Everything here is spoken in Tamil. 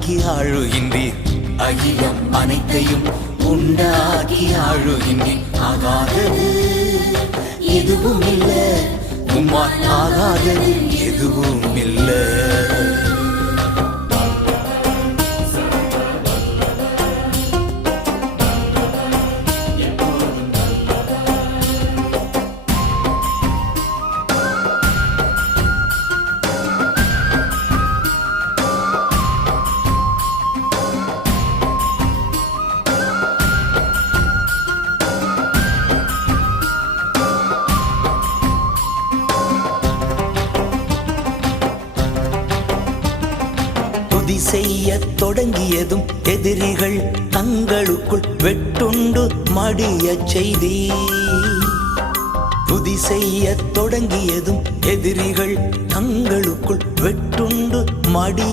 ஆக்கி ஆழுகின்றீர். அகிலம் அனைத்தையும் உண்டாக்கி ஆழுகின்றீர். ஆகாதது எதுவும் இல்ல, உம்மால் ஆகாதது எதுவும் இல்ல. துதி செய்ய தொடங்கியதும் எதிரிகள் தங்களுக்குள் வெட்டுண்டு மடியச் செய்தீ. துதி செய்ய தொடங்கியதும் எதிரிகள் தங்களுக்குள் வெட்டுண்டு மடி